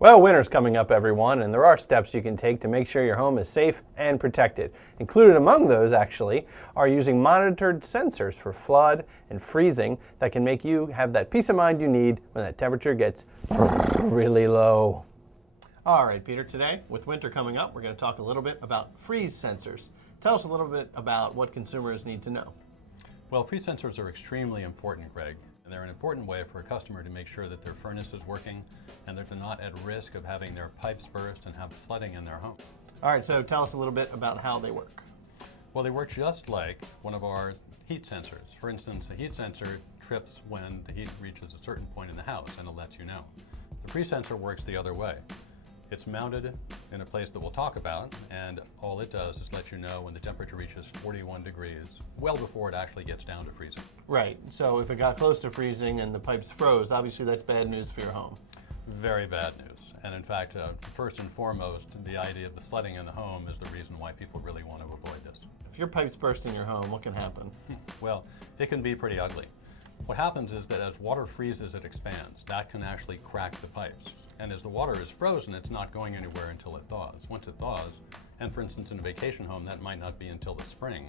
Well, winter's coming up, everyone, and there are steps you can take to make sure your home is safe and protected. Included among those, actually, are using monitored sensors for flood and freezing that can make you have that peace of mind you need when that temperature gets really low. All right, Peter, today, with winter coming up, we're going to talk a little bit about freeze sensors. Tell us a little bit about what consumers need to know. Well, freeze sensors are extremely important, Greg. And they're an important way for a customer to make sure that their furnace is working and that they're not at risk of having their pipes burst and have flooding in their home. All right, so tell us a little bit about how they work. Well, they work just like one of our heat sensors. For instance, a heat sensor trips when the heat reaches a certain point in the house and it lets you know. The freeze sensor works the other way. It's mounted in a place that we'll talk about, and all it does is let you know when the temperature reaches 41 degrees, well before it actually gets down to freezing. Right, so if it got close to freezing and the pipes froze, obviously that's bad news for your home. Very bad news. And in fact, first and foremost, the idea of the flooding in the home is the reason why people really want to avoid this. If your pipes burst in your home, what can happen? Well, it can be pretty ugly. What happens is that as water freezes, it expands. That can actually crack the pipes. And as the water is frozen, it's not going anywhere until it thaws. Once it thaws, and for instance in a vacation home, that might not be until the spring,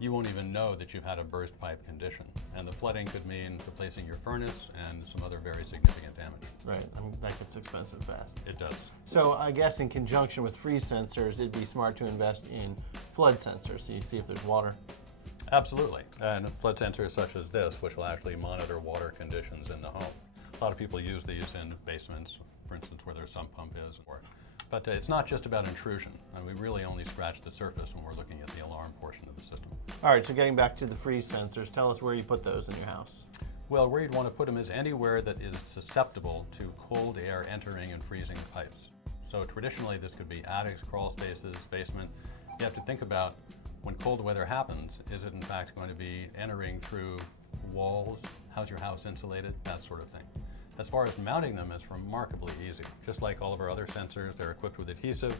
you won't even know that you've had a burst pipe condition. And the flooding could mean replacing your furnace and some other very significant damage. Right, I mean, that gets expensive fast. It does. So I guess in conjunction with freeze sensors, it'd be smart to invest in flood sensors so you see if there's water. Absolutely. And flood sensors such as this, which will actually monitor water conditions in the home. A lot of people use these in basements, for instance, where their sump pump is. But it's not just about intrusion. We really only scratch the surface when we're looking at the alarm portion of the system. All right, so getting back to the freeze sensors, tell us where you put those in your house. Well, where you'd want to put them is anywhere that is susceptible to cold air entering and freezing pipes. So traditionally, this could be attics, crawl spaces, basement. You have to think about when cold weather happens, is it in fact going to be entering through walls? How's your house insulated? That sort of thing. As far as mounting them, it's remarkably easy. Just like all of our other sensors, they're equipped with adhesive.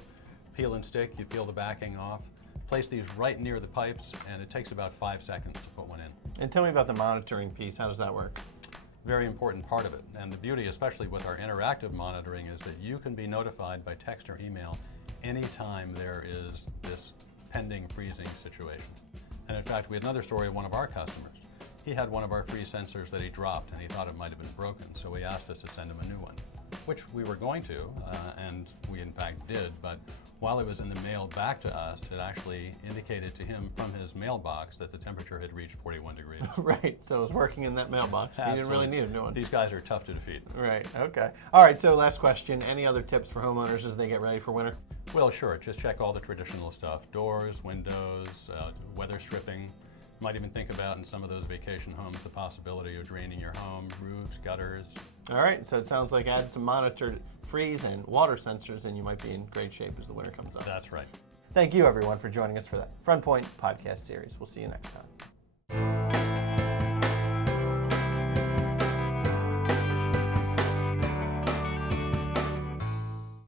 Peel and stick, you peel the backing off. Place these right near the pipes, and it takes about 5 seconds to put one in. And tell me about the monitoring piece. How does that work? Very important part of it. And the beauty, especially with our interactive monitoring, is that you can be notified by text or email anytime there is this pending freezing situation. And in fact, we had another story of one of our customers. He had one of our freeze sensors that he dropped and he thought it might have been broken, so he asked us to send him a new one, which we were going to, and we in fact did, but while it was in the mail back to us, it actually indicated to him from his mailbox that the temperature had reached 41 degrees. Right, so it was working in that mailbox. You didn't really need a new one. These guys are tough to defeat. Right, okay. All right, so last question. Any other tips for homeowners as they get ready for winter? Well, sure, just check all the traditional stuff. Doors, windows, weather stripping. You might even think about in some of those vacation homes the possibility of draining your home, roofs, gutters. All right, so it sounds like add some monitored freeze and water sensors and you might be in great shape as the winter comes up. That's right. Thank you everyone for joining us for that FrontPoint podcast series. We'll see you next time.